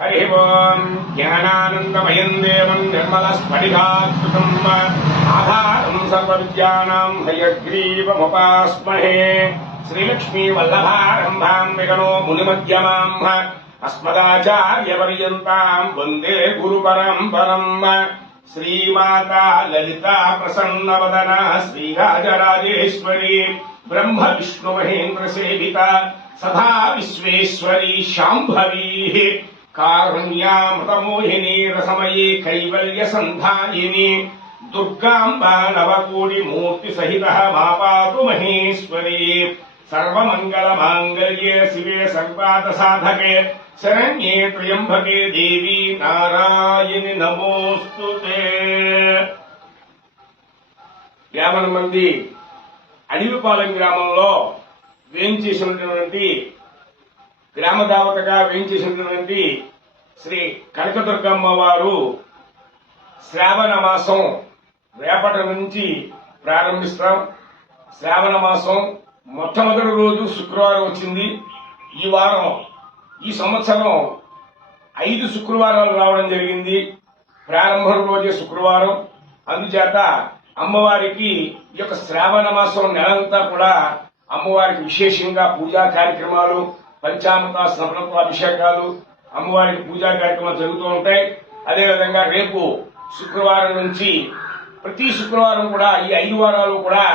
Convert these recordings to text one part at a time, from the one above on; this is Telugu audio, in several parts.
हरि ओं ज्ञानानन्दमयं देवं निर्मलस्फटिकाकृतिम् आधारं सर्वविद्यानां हयग्रीवमुपास्महे श्रीलक्ष्मीवल्लभारम्भां विगणो मुनिमध्यमाम् अस्मदाचार्यपर्यन्तां वन्दे गुरुपरम्परम् श्रीमाता ललिता प्रसन्नवदना श्रीराजराजेश्वरी ब्रह्म विष्णु महेन्द्र सेविता सदा विश्वेश्वरी शाम्भवी कारुण्यामृतमोहिनी रसमयी कैवल्य संधायिनी दुर्गाम्बा नवकोटि मूर्ति सहित मापातु महेश्वरी सर्वमंगल मांगल्ये शिवे सर्वार्थ साधके शरण्ये त्र्यंबके देवी नारायणि नमोस्तुते। 50 మంది అడవిపాలెం గ్రామంలో వేయించేసినటువంటి గ్రామ దేవతగా వేయించేసినటువంటి శ్రీ కనకదుర్గమ్మ వారు శ్రావణ మాసం రేపటి నుంచి ప్రారంభిస్తాం. శ్రావణ మాసం మొట్టమొదటి రోజు శుక్రవారం వచ్చింది. ఈ సంవత్సరం 5 శుక్రవారాలు రావడం జరిగింది. ప్రారంభం రోజే శుక్రవారం. అందుచేత అమ్మవారికి ఈ యొక్క శ్రావణ మాసం నెలంతా కూడా అమ్మవారికి విశేషంగా పూజా కార్యక్రమాలు, పంచామృత స్నపనత్వ అభిషేకాలు, అమ్మవారికి పూజా కార్యక్రమాలు జరుగుతూ ఉంటాయి. అదేవిధంగా రేపు శుక్రవారం నుంచి ప్రతి శుక్రవారం కూడా ఈ 5 వారాలు కూడా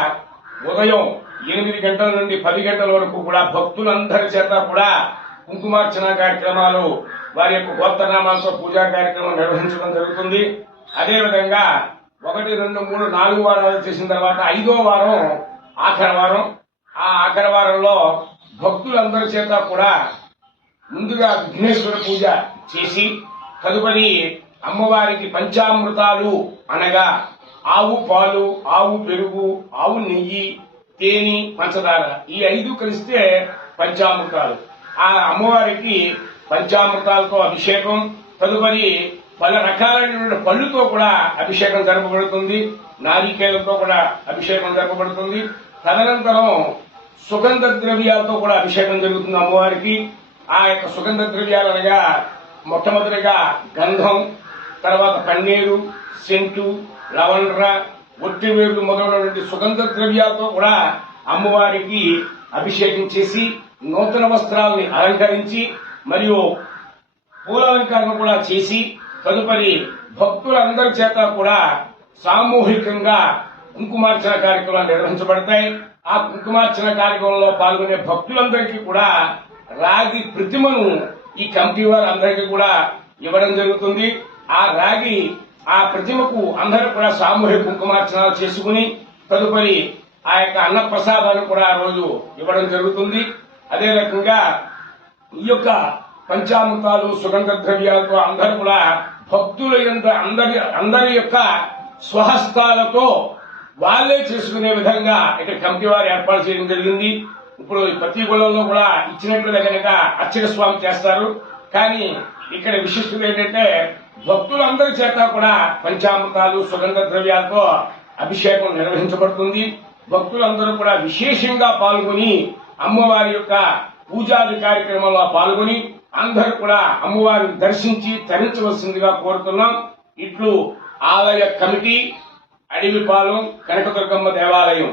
ఉదయం 8 గంటల నుండి 10 గంటల వరకు కూడా భక్తులందరి చేత కూడా కుంకుమార్చన కార్యక్రమాలు, వారి యొక్క గోత్రనామాలతో పూజా కార్యక్రమం నిర్వహించడం జరుగుతుంది. అదేవిధంగా 1, 2, 3, 4 వారాలు చేసిన తర్వాత 5వ వారం ఆఖరి వారం. ఆ ఆఖరి వారంలో భక్తులందరి చేత కూడా ముందుగా విఘ్నేశ్వర పూజ చేసి తదుపరి అమ్మవారికి పంచామృతాలు అనగా ఆవు పాలు, ఆవు పెరుగు, ఆవు నెయ్యి, తేనె, పంచదార ఈ 5 కలిస్తే పంచామృతాలు. ఆ అమ్మవారికి పంచామృతాలతో అభిషేకం, తదుపరి పలు రకాలైన పళ్ళుతో కూడా అభిషేకం జరపబడుతుంది. నారికేలతో కూడా అభిషేకం జరపబడుతుంది. తదనంతరం సుగంధ ద్రవ్యాలతో కూడా అభిషేకం జరుగుతుంది అమ్మవారికి. ఆ యొక్క సుగంధ ద్రవ్యాలు అనగా మొట్టమొదటిగా గంధం, తర్వాత పన్నీరు, సెంటు, లవండ్ర, ఒట్టివేళ్లు మొదలైనటువంటి సుగంధ ద్రవ్యాలతో కూడా అమ్మవారికి అభిషేకం చేసి నూతన వస్త్రాలని అలంకరించి మరియు పూలాలంకరణ కూడా చేసి తదుపరి భక్తులందరి చేత కూడా సామూహికంగా కుంకుమార్చన కార్యక్రమాలు నిర్వహించబడతాయి. ఆ కుంకుమార్చన కార్యక్రమంలో పాల్గొనే భక్తులందరికీ కూడా రాగి ప్రతిమను ఈ కమిటీ వారు అందరికీ కూడా ఇవ్వడం జరుగుతుంది. ఆ ప్రతిమకు అందరూ కూడా సామూహిక కుంకుమార్చనలు చేసుకుని తదుపరి ఆ యొక్క అన్న ప్రసాదాన్ని కూడా ఆ రోజు ఇవ్వడం జరుగుతుంది. అదే రకంగా ఈ యొక్క పంచామృతాలు, సుగంధ ద్రవ్యాలతో అందరూ కూడా భక్తుల అందరి యొక్క స్వహస్తాలతో వాళ్లే చేసుకునే విధంగా ఇక్కడ కమిటీ వారు ఏర్పాటు చేయడం జరిగింది. ఇప్పుడు ప్రతి గుళ్ళలో కూడా ఇచ్చినట్లుగా కనుక అర్చక స్వామి చేస్తారు. కానీ ఇక్కడ విశిష్టత ఏంటంటే భక్తులందరి చేత కూడా పంచామృతాలు, సుగంధ ద్రవ్యాలతో అభిషేకం నిర్వహించబడుతుంది. భక్తులందరూ కూడా విశేషంగా పాల్గొని అమ్మవారి యొక్క పూజాది కార్యక్రమంలో పాల్గొని అందరూ కూడా అమ్మవారిని దర్శించి తరించవలసిందిగా కోరుతున్నాం. ఇట్లు ఆలయ కమిటీ, అడవిపాలెం కనకదుర్గమ్మ దేవాలయం.